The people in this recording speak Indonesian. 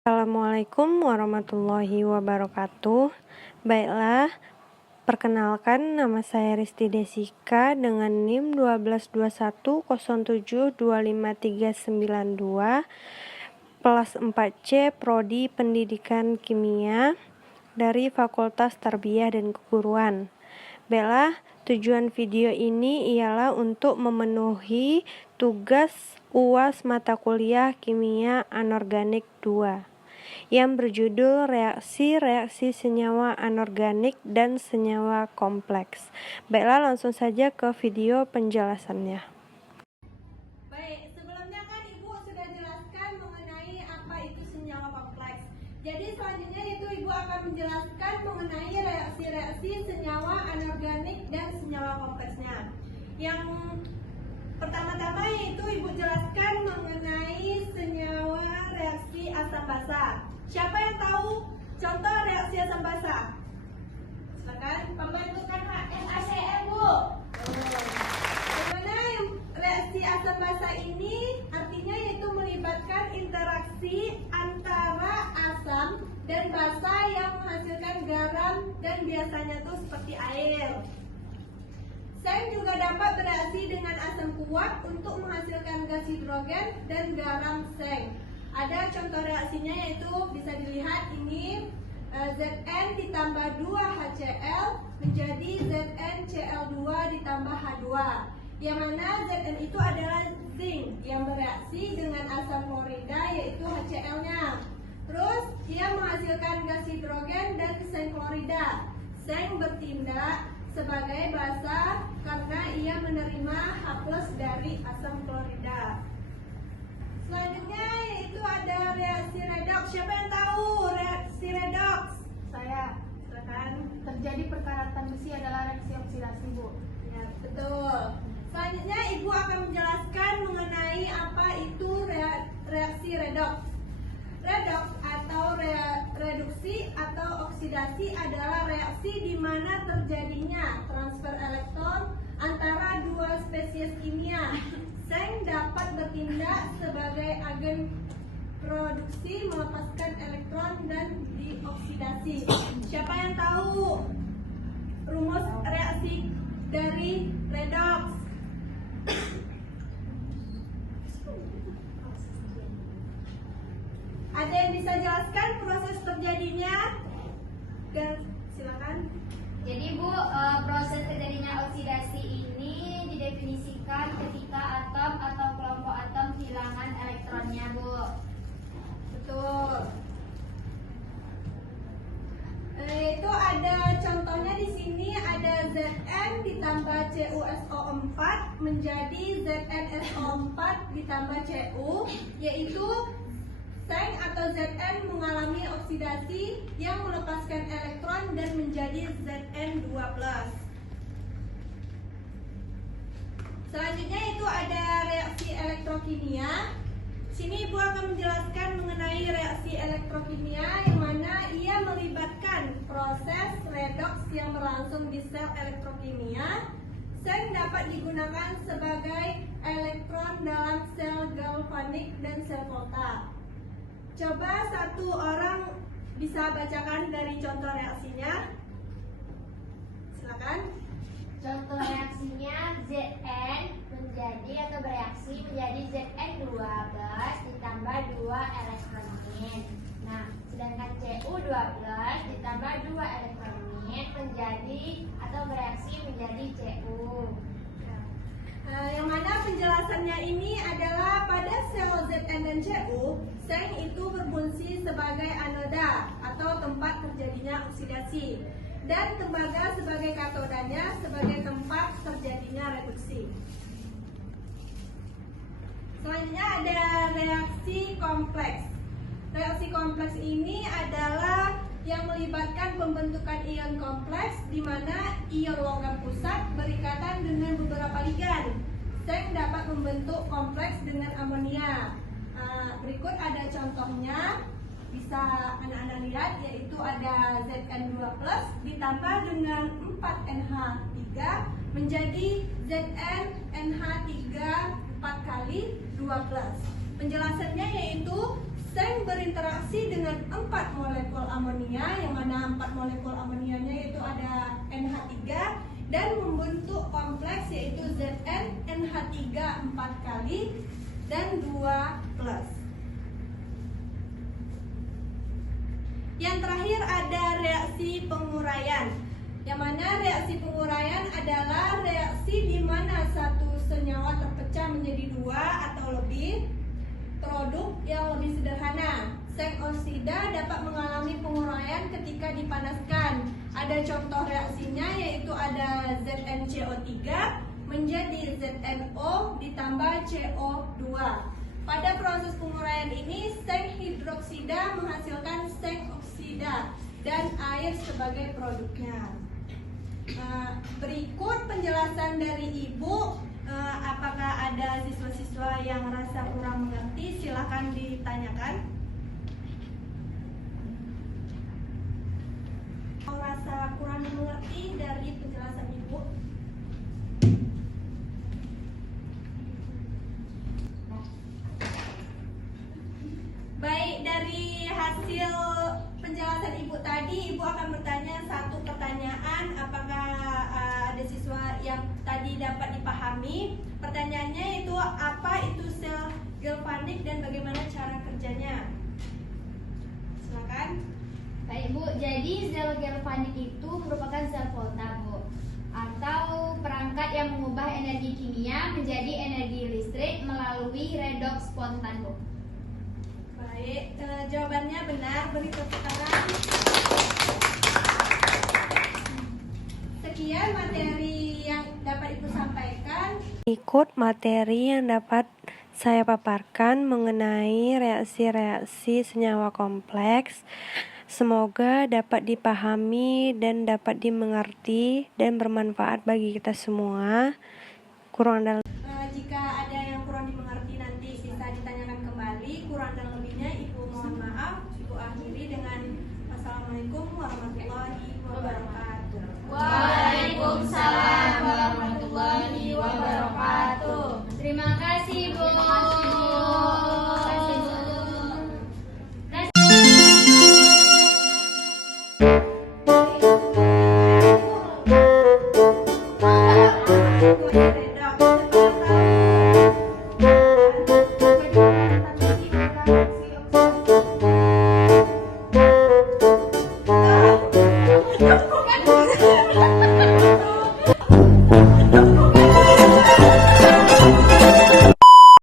Assalamualaikum warahmatullahi wabarakatuh. Baiklah, perkenalkan nama saya Risti Desika dengan NIM 12107259392 kelas 4C Prodi Pendidikan Kimia dari Fakultas Tarbiyah dan Keguruan. Baiklah, tujuan video ini ialah untuk memenuhi tugas UAS mata kuliah Kimia Anorganik 2 yang berjudul reaksi-reaksi senyawa anorganik dan senyawa kompleks. Baiklah, langsung saja ke video penjelasannya. Baik, sebelumnya kan Ibu sudah jelaskan mengenai apa itu senyawa kompleks. Jadi selanjutnya itu Ibu akan menjelaskan mengenai reaksi-reaksi senyawa anorganik dan senyawa kompleksnya. Yang pertama-tama yaitu Ibu jelaskan mengenai senyawa reaksi asam basa. Siapa yang tahu contoh reaksi asam basa? Silakan. Pembentukan NaCl, Bu. Bagaimana reaksi asam basa ini? Artinya yaitu melibatkan interaksi antara asam dan basa yang menghasilkan garam dan biasanya tuh seperti air. Seng juga dapat bereaksi dengan asam kuat untuk menghasilkan gas hidrogen dan garam seng. Ada contoh reaksinya yaitu bisa dilihat ini Zn ditambah 2HCl menjadi ZnCl2 ditambah H2. Yang mana Zn itu adalah zinc yang bereaksi dengan asam klorida yaitu HCl-nya. Terus ia menghasilkan gas hidrogen dan seng klorida. Seng bertindak sebagai basa karena ia menerima H+ dari asam klorida. Selanjutnya yaitu ada reaksi redoks. Siapa yang tahu reaksi redoks? Saya. Silakan. Terjadi perkaratan besi adalah reaksi oksidasi, Bu. Ya, betul. Selanjutnya Ibu akan menjelaskan mengenai apa itu reaksi redoks. Redoks atau reduksi atau oksidasi adalah reaksi di mana terjadinya transfer elektron antara dua spesies kimia. Seng dapat bertindak sebagai agen produksi melepaskan elektron dan dioksidasi. Siapa yang tahu rumus reaksi dari redoks? Ada yang bisa jelaskan proses terjadinya? Silakan. Jadi Bu, proses terjadinya oksidasi ini didefinisikan ketika atom atau kelompok atom kehilangan elektronnya, Bu. Betul. Itu ada contohnya di sini ada Zn ditambah CuSO4 menjadi ZnSO4 ditambah Cu, yaitu seng atau Zn mengalami oksidasi yang melepaskan elektron dan menjadi Zn2+. Selanjutnya itu ada reaksi elektrokimia. Sini Ibu akan menjelaskan mengenai reaksi elektrokimia yang mana ia melibatkan proses redoks yang berlangsung di sel elektrokimia. Seng dapat digunakan sebagai elektron dalam sel galvanik dan sel volta. Coba satu orang bisa bacakan dari contoh reaksinya. Silakan. Contoh reaksinya Zn menjadi atau bereaksi menjadi Zn12 ditambah 2 elektronin. Nah, sedangkan Cu12 ditambah 2 elektronin menjadi atau bereaksi menjadi Cu. Yang mana penjelasannya ini adalah pada sel Zn dan Cu, seng itu berfungsi sebagai anoda atau tempat terjadinya oksidasi, dan tembaga sebagai katodanya sebagai tempat terjadinya reduksi. Selanjutnya ada reaksi kompleks. Reaksi kompleks ini adalah yang melibatkan pembentukan ion kompleks di mana ion logam pusat berikatan dengan beberapa ligan. Seng dapat membentuk kompleks dengan amonia. Berikut ada contohnya, bisa anak-anak lihat, yaitu ada Zn2+ ditambah dengan 4NH3 menjadi ZnNH3 4 kali 2+. Penjelasannya yaitu seng berinteraksi dengan 4 molekul amonia, yang mana 4 molekul amonianya yaitu ada NH3 dan membentuk kompleks yaitu Zn NH3 4 kali dan 2 plus. Yang terakhir ada reaksi penguraian, yang mana reaksi penguraian adalah reaksi di mana satu senyawa terpecah menjadi 2 atau lebih. Produk yang lebih sederhana, seng oksida dapat mengalami penguraian ketika dipanaskan. Ada contoh reaksinya yaitu ada ZnCO3 menjadi ZnO ditambah CO2. Pada proses penguraian ini, seng hidroksida menghasilkan seng oksida dan air sebagai produknya. Berikut penjelasan dari Ibu. Apakah ada siswa-siswa yang rasa kurang mengerti? Silakan ditanyakan. Kalau rasa kurang mengerti dari penjelasan Ibu? Baik, dari hasil penjelasan Ibu tadi, Ibu akan bertanya satu pertanyaan. Apakah ada siswa yang tadi dapat dipahami? Pertanyaannya itu apa itu sel galvanik dan bagaimana cara kerjanya? Silakan. Baik Bu, jadi sel galvanik itu merupakan sel volta Bu, atau perangkat yang mengubah energi kimia menjadi energi listrik melalui redoks spontan Bu. Baik, jawabannya benar, beri tepuk tangan. Sekian materi yang dapat Ibu sampaikan. Ikut materi yang dapat saya paparkan mengenai reaksi-reaksi senyawa kompleks. Semoga dapat dipahami dan dapat dimengerti dan bermanfaat bagi kita semua. Jika ada yang kurang dimengerti nanti bisa ditanyakan kembali. Kurang dan lebihnya Ibu mohon maaf. Ibu akhiri dengan Wassalamualaikum warahmatullahi wabarakatuh. Waalaikumsalam warahmatullahi wabarakatuh. Terima kasih Bu.